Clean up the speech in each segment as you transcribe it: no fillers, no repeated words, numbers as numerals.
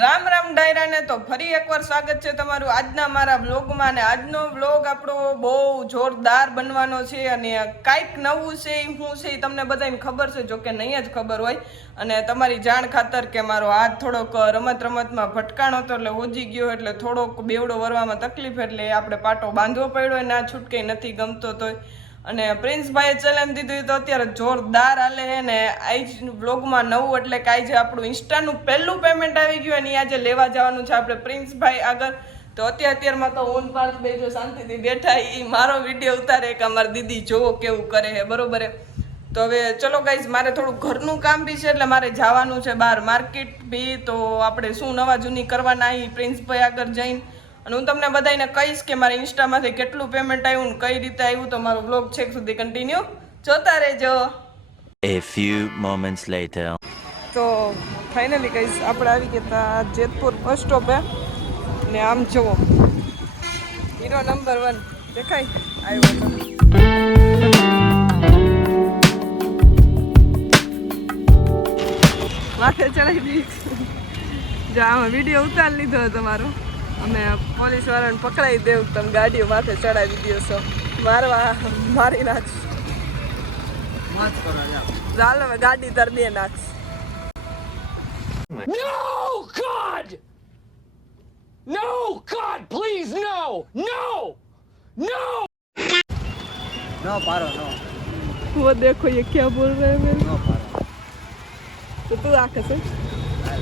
રામ રામ ડાયરાને તો ફરી એકવાર સ્વાગત છે તમારું આજના મારા વ્લોગમાં. અને આજનો વ્લોગ આપણો બહુ જોરદાર બનવાનો છે અને કાંઈક નવું છે. શું છે એ તમને બધાને ખબર છે, જોકે નહીં જ ખબર હોય. અને તમારી જાણ ખાતર કે મારો હાથ થોડોક રમતમાં ભટકાણો હતો, એટલે હોજી ગયો, એટલે થોડોક બેવડો વરવામાં તકલીફ, એટલે આપણે પાટો બાંધવો પડ્યો. ના છૂટકે નથી ગમતો તોય. અને પ્રિન્સભાઈએ ચેલેન્જ દીધું તો અત્યારે જોરદાર હાલે છે. ને આજ વ્લોગમાં નવું એટલે કે આજે આપણું ઇન્સ્ટાનું પહેલું પેમેન્ટ આવી ગયું અને આજે લેવા જવાનું છે આપણે પ્રિન્સભાઈ આગળ. તો અત્યારમાં તો ઓન પાર્ક બેજો શાંતિથી બેઠા, એ મારો વિડીયો ઉતારે કે અમારી દીદી જોવો કેવું કરે છે, બરોબર છે. તો હવે ચલો ગાઈઝ, મારે થોડું ઘરનું કામ બી છે, એટલે મારે જવાનું છે બહાર માર્કેટ બી. તો આપણે શું નવા જૂની કરવાના અહીં પ્રિન્સભાઈ આગળ જઈને, અને હું તમને બધાને કહીશ કે મારા ઇન્સ્ટામાંથી કેટલું પેમેન્ટ આવ્યું ને કઈ રીતે આવ્યું. તો મારો બ્લોગ છેક સુધી કન્ટિન્યુ જોતા રહેજો. A few moments later. તો ફાઇનલી ગાઈઝ આપણે આવી ગયા જેતપુર બસ સ્ટોપે. ને આમ જુઓ, હીરો નંબર 1 દેખાય આવ્યો તો. માથે ચડાવી દઈ જો આમાં વિડીયો ઉતારી લીધો તમારો. અમે પોલીસ વાળાને પકડાવી દેવું, તમે ગાડીઓ માથે ચડાવી દો છો, મારી નાખશ. ચાલો હવે ગાડી તર દે નાખશ. No, God! No, God, please, no! No! No! No paro, no. वो देखो ये क्या बोल रहे हैं मेरे. No paro. तो तू आके से I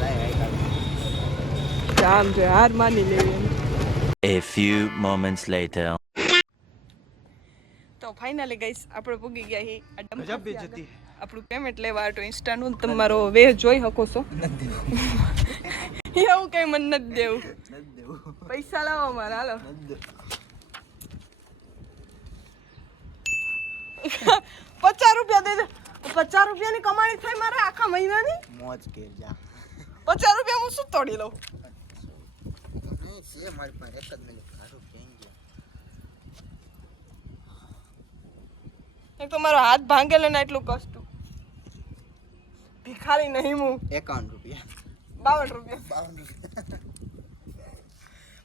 जाम जो हार मानी लेवी. A few moments later. તો ફાઇનલી ગાઈસ આપણે પૂગી ગયા હી ગજબ બેજતી. આપણું પેમેન્ટ લેવા તો ઇન્સ્ટાનું તમારો વે જોઈ શકો છો. એવું કઈ મને નથી દેવું, પૈસા લાવો મારા, હાલો. 50 રૂપિયા દે દે. 50 રૂપિયાની કમાણી થાય મારે આખા મહિનાની. મોજ કે જા. 50 રૂપિયા હું શું તોડી લઉં? છે મારી પાસે એક જ મિનિટ ખારું કેમ ગયા. એક તો મારો હાથ ભાંગેલો ને એટલું કષ્ટ. ભિખારી નહીં હું. 51 રૂપિયા. 52 રૂપિયા. 52 રૂપિયા.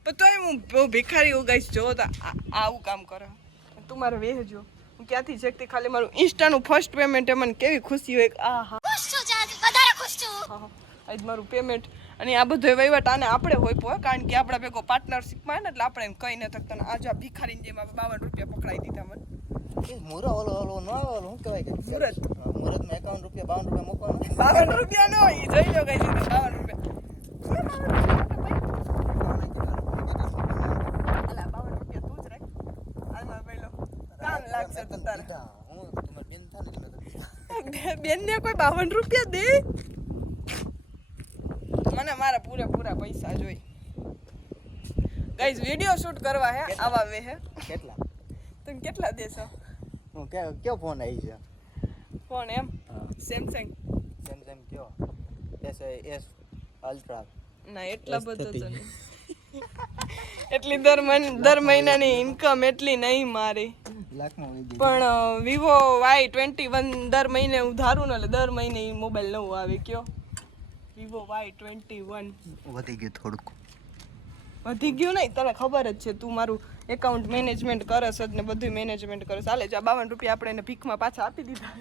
પણ તોય હું બહુ ભિખારી હું ગાઈશ. જો તો આવું કામ કરે તું મારે વેહ જો. હું ક્યાંથી શક્તિ ખાલી મારું ઇન્સ્ટાનું ફર્સ્ટ પેમેન્ટ મને કેવી ખુશી હોય. આ હા ખુશ છું, વધારે ખુશ છું. હા આજ મારું પેમેન્ટ. અને આ બધો વહીવટ આને આપણે હોય પો, કારણ કે આપણા ભેગો પાર્ટનરશિપમાં ને, એટલે આપણે એમ કહી ન શકતા. આજે આ ભિખારીને જેમ 52 રૂપિયા પકડાઈ દીધા મને. મુરો ઓલો નો ઓલો શું કહેવાય કે મુરત મુરતમાં 51 રૂપિયા 52 રૂપિયા મૂકવાનો. 52 રૂપિયા નો ઈ જોઈ લો ગાઈસ. 52 રૂપિયા. અલા 52 રૂપિયા તું જ રાખ. આમાં પેલો કામ લાગશે તો તારે. હું તમારી બેન થાને એટલે બેન ને કોઈ 52 રૂપિયા દે. મને મારા પૂરેપૂરા પૈસા જોઈ. ગાઈસ વિડિયો શૂટ કરવા હે આવા વે હે. કેટલા તમે કેટલા દેશો? હું કયો ફોન આવી છે? ફોન એમ સેમસંગ કયો એસ અલ્ટ્રા. ના એટલા બધા તો નહીં. એટલી દર મહિનાની ઇન્કમ એટલી નહીં મારી. લાખમાં વહી ગઈ. પણ વિવો Y21 દર મહિને હું ધારું ને, એટલે દર મહિને મોબાઈલ નવો આવે. કયો વિવો Y21 વધી ગયું થોડુંક. વધી ગયું નહીં, તને ખબર જ છે. તું મારું એકાઉન્ટ મેનેજમેન્ટ કરસ જ ને, બધું મેનેજમેન્ટ કરસ. હાલે જો 52 રૂપિયા આપણે એને ભીખમાં પાછા આપી દીધા.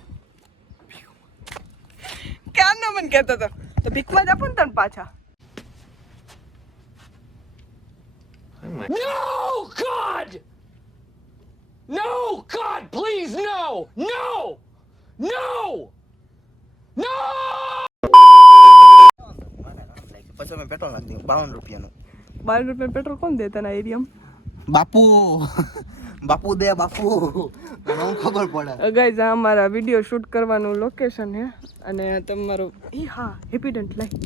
ક્યાં ન મને કહેતો હતો તો ભીખમાં જ આપો ને તને પાછા. No, God! No, God, please, no! No! No! No! પછી મેં પેટ્રોલ નાખી દીધું 52 રૂપિયાનું. 52 રૂપિયા પેટ્રોલ કોણ દે તને એરિયામાં? બાપુ દે બાપુ. મને ખબર પડે. ગાઈઝ આ અમારા વિડીયો શૂટ કરવાનું લોકેશન હે. અને તમારો હા હેપીડન્ટ લાઈ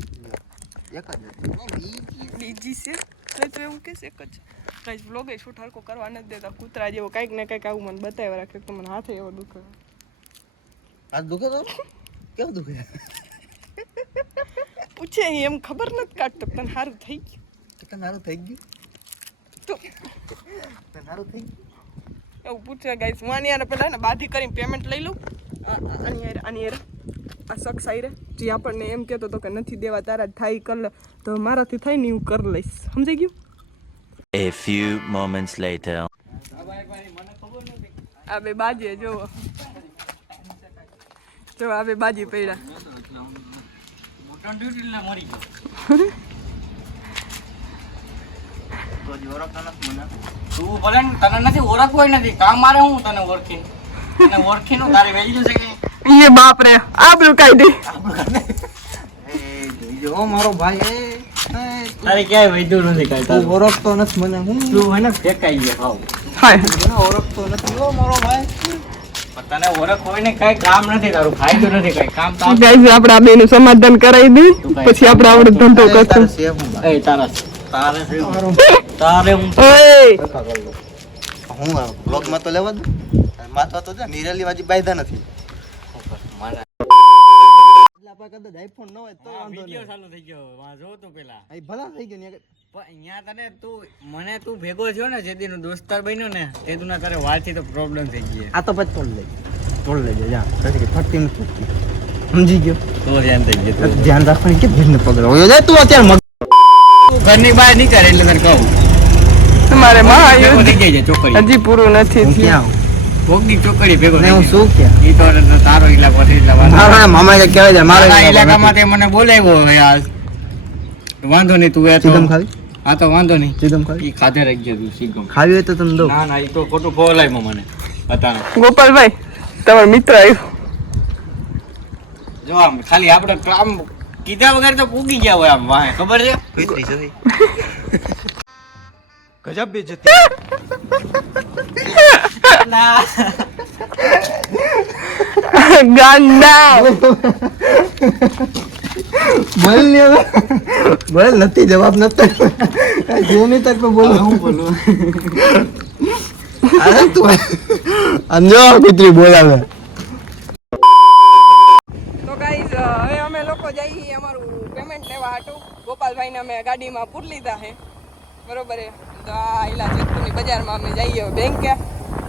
એક જ બીજી છે એટલે તો એવું કે એક જ. ગાઈઝ વ્લોગે શૂટ હરકો કરવા નથી દેતા. કૂતરા જેવો કંઈક ને કંઈક આવું મને બતાવ્યા રાખે તો મને હાથે એવો દુખે. આ દુખે તો કેવું દુખે? પૂછે એમ ખબર નથી કાઢતો. તને સારું થઈ ગયું? તને સારું થઈ ગયું? તો તને સારું થઈ ગયું એવું પૂછે ગાઈઝ. હું આની યાર પેલા ને બાધી કરીને પેમેન્ટ લઈ લઉં. આની યાર આ શખ્સ આયરે જે આપણને એમ કહેતો હતો કે નથી દેવા તારા જ થાય કર લે, તો મારાથી થાય ને હું કરી લઈશ. સમજાઈ ગયું? A few moments later. આ બે બાજી જોવો, જો આ બે બાજી પડ્યા. તું ભલે ને તને નથી ઓળખવું નથી, કામ મારે હું તને ઓળખીને તારી વેલ્યુ છે કે એ બાપ રે આબરૂ કાઢી. જો મારો ભાઈ તારી ક્યાંય વૈદ્યુ નથી કાંઈ, તું ઓળખતો નથી મને. હું તું હોય ને ફેંકાઈ ગયો હાય મને ઓળખતો નથી ઓ મારો ભાઈ. તને ઓળખ હોય ને કઈ કામ નથી તારું, ફાયદો નથી કઈ કામ. ગાઈઝ આપણે આ બેનું સમાધાન કરાવી દઈ, પછી આપણે આપણો ધંધો કરશું. છે હું તારે હું ધક્કા કર લો. હું બ્લોગમાં તો લેવા દઉં, માથા તો નિરેલી વાજી બાયધા નથી. કદાચ આઈફોન ન હોય તો વાંધો વિડિયો નહીં. ચાલુ થઈ ગયો, વાં જો તું પેલા અહીં ભલા થઈ ગયો ને. પણ અહીંયા તને તું ભેગો થયો ને જે દીનો દોસ્તાર બન્યો ને તે તું તારે વાતથી તો પ્રોબ્લેમ થઈ ગઈ. આ તો પછી તોડ લેજે જા. પછી ફટતી નથી ફૂટતી. સમજી ગયો? તો ધ્યાન થઈ ગયું. ધ્યાન રાખવાની કે ભીડને પકડો હોય જાય તું અત્યારે મગ તું ઘરની બહાર નીકળે એટલે તને કહું તમારે ભેગો મહાયુદ્ધ થઈ જાય છે ચોકડી, હજી પૂરું નથી હું થયું. ક્યાં આવું? ભોગની ચોકડી ભેગો ને થઈ હું જાય. શું ક્યાં? ઈ તો તારો ઇલાકો છે એટલે વાંધો હા મામા કે કહેવાય છે મારે મારા ઇલાકામાં તે મને બોલાવ્યો યાર, વાંધો નહીં તું એ તો ચીદમ ખાવી? હા તો વાંધો નહીં, ચીદમ ખાવી? ઈ ખાધે રહી ગયો તું સીગમ. ખાવી હોય તો તમે દો. ના ના ઈ તો ખોટું બોલાવ્યો મને બતાનો. ગોપાલભાઈ તમારો મિત્ર આવ્યો. જો આમ ખાલી આપણે આમ કીધા વગર તો પૂગી ગયા હોય આમ વાહે, ખબર છે? કઈ છે ગજબ બેજતી. ગાંડા બોલ ને હવે. બોલ નથી જવાબ નથી. જેની તક બોલો. હું બોલું. અરે તું અંજો કુતરી બોલાવે. તો ગાઈઝ હવે અમે લોકો જઈએ અમારું પેમેન્ટ લેવા હાટું. ગોપાલભાઈને અમે ગાડીમાં પૂર લીધા છે, બરોબર છે. તો આ ઈલા જેતપુરની બજારમાં અમે જઈએ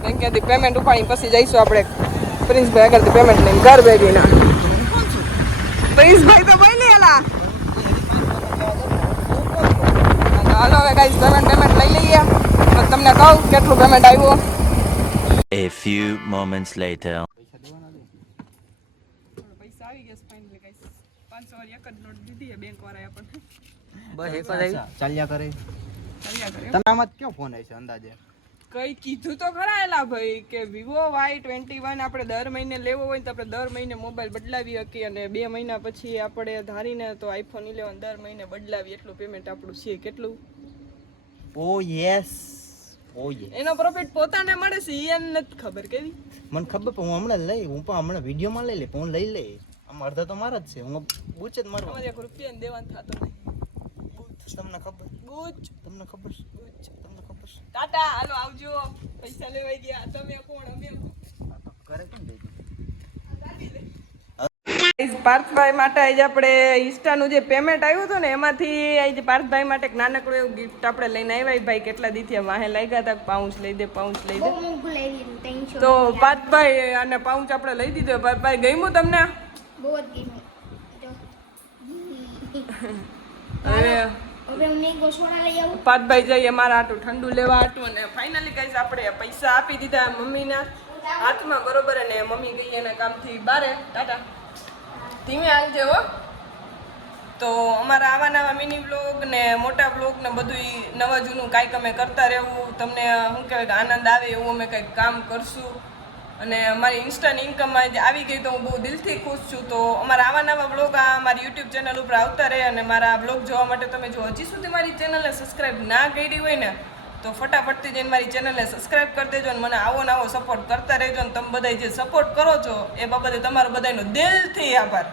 બેંકેથી પેમેન્ટ ઉપાડી પછી જઈશું આપણે પ્રિન્સભાઈ આગળથી પેમેન્ટ લઈને ઘર ભેગીના. પ્રિન્સભાઈ તો ભાઈ નહીં એલા. હાલો હવે ગાઈઝ પેમેન્ટ લઈ લઈએ, તો તમને કહું કેટલું પેમેન્ટ આવ્યું. A few moments later. પૈસા આવી ગયા ફાઇનલી ગાઈઝ. 500 વાળી એક જ નોટ દીધી છે બેંક વાળાએ આપણને. બસ એક જ આવી ચાલ્યા કરે. ચાલ્યા કરે. તને આમાં ક્યાં ફોન આવી છે અંદાજે? કઈ કીધું તો ખરા એલા ભાઈ કે વિવો Y21 આપણે દર મહિને લેવો હોય તો આપણે દર મહિને મોબાઈલ બદલાવી શકીએ, અને 2 મહિના પછી આપણે ધારીને તો iPhone 11 દર મહિને બદલાવી. એટલું પેમેન્ટ આપણું છે. કેટલું? ઓ યસ. ઓ યસ. એનો પ્રોફિટ પોતાને મળે છે, એને નથી ખબર. કેવી મને ખબર પણ હું હમણાં લઈ હું પણ હમણાં વિડીયોમાં લઈ લે પણ હું લઈ લે. આમ અડધા તો મારા જ છે. હું બૂચ જ મારવા. અમારે 1 રૂપિયા દેવાનું થતો નહીં. તમને ખબર? બૂચ તમને ખબર? બૂચ. તમને ખબર? ટાટા હાલો આવજો. પૈસા લેવાઈ ગયા. તમે કોણ? અમે ઘરે કેમ દેજો? પાર્થભાઈ માટે આજે આપણે ઇન્સ્ટાનું જે પેમેન્ટ આવ્યું હતું ને એમાંથી આજે પાર્થભાઈ માટે એક નાનકડું એવું ગિફ્ટ આપણે લઈને આવ્યા. ભાઈ કેટલા દીથી વાહે લાગ્યા હતા પાઉચ લઈ દે પાઉચ લઈ દે, તો પાર્થભાઈ અને પાઉચ આપણે લઈ દીધો. પાર્થભાઈ ગમ્યું તમને? હવે પાર્થભાઈ જઈએ મારા હાટું ઠંડુ લેવા હાટું, અને ફાઇનલી ગાઈસ આપણે પૈસા આપી દીધા મમ્મીના હાથમાં, બરોબર. અને મમ્મી ગઈ એના કામથી બારે. ટાટા ધીમે આવજે હો. તો અમારા આવા નવા મિની વ્લોગ ને મોટા વ્લોગ ને બધું નવા જૂનું કાંઈક અમે કરતા રહેવું. તમને શું કહેવાય કે આનંદ આવે એવું અમે કંઈક કામ કરશું. અને અમારી ઇન્સ્ટાની ઇન્કમમાં જે આવી ગઈ તો હું બહુ દિલથી ખુશ છું. તો અમારા આવા નવા વ્લોગ મારી યુટ્યુબ ચેનલ ઉપર આવતા રહે. અને મારા વ્લોગ જોવા માટે તમે જો હજી સુધી મારી ચેનલને સબસ્ક્રાઈબ ના કરી હોય ને તો ફટાફટથી જઈને મારી ચેનલને સબસ્ક્રાઈબ કરી દેજો, અને મને આવો નવો સપોર્ટ કરતા રહેજો. અને તમે બધા જે સપોર્ટ કરો છો એ બાબતે તમારો બધાનો દિલથી આભાર.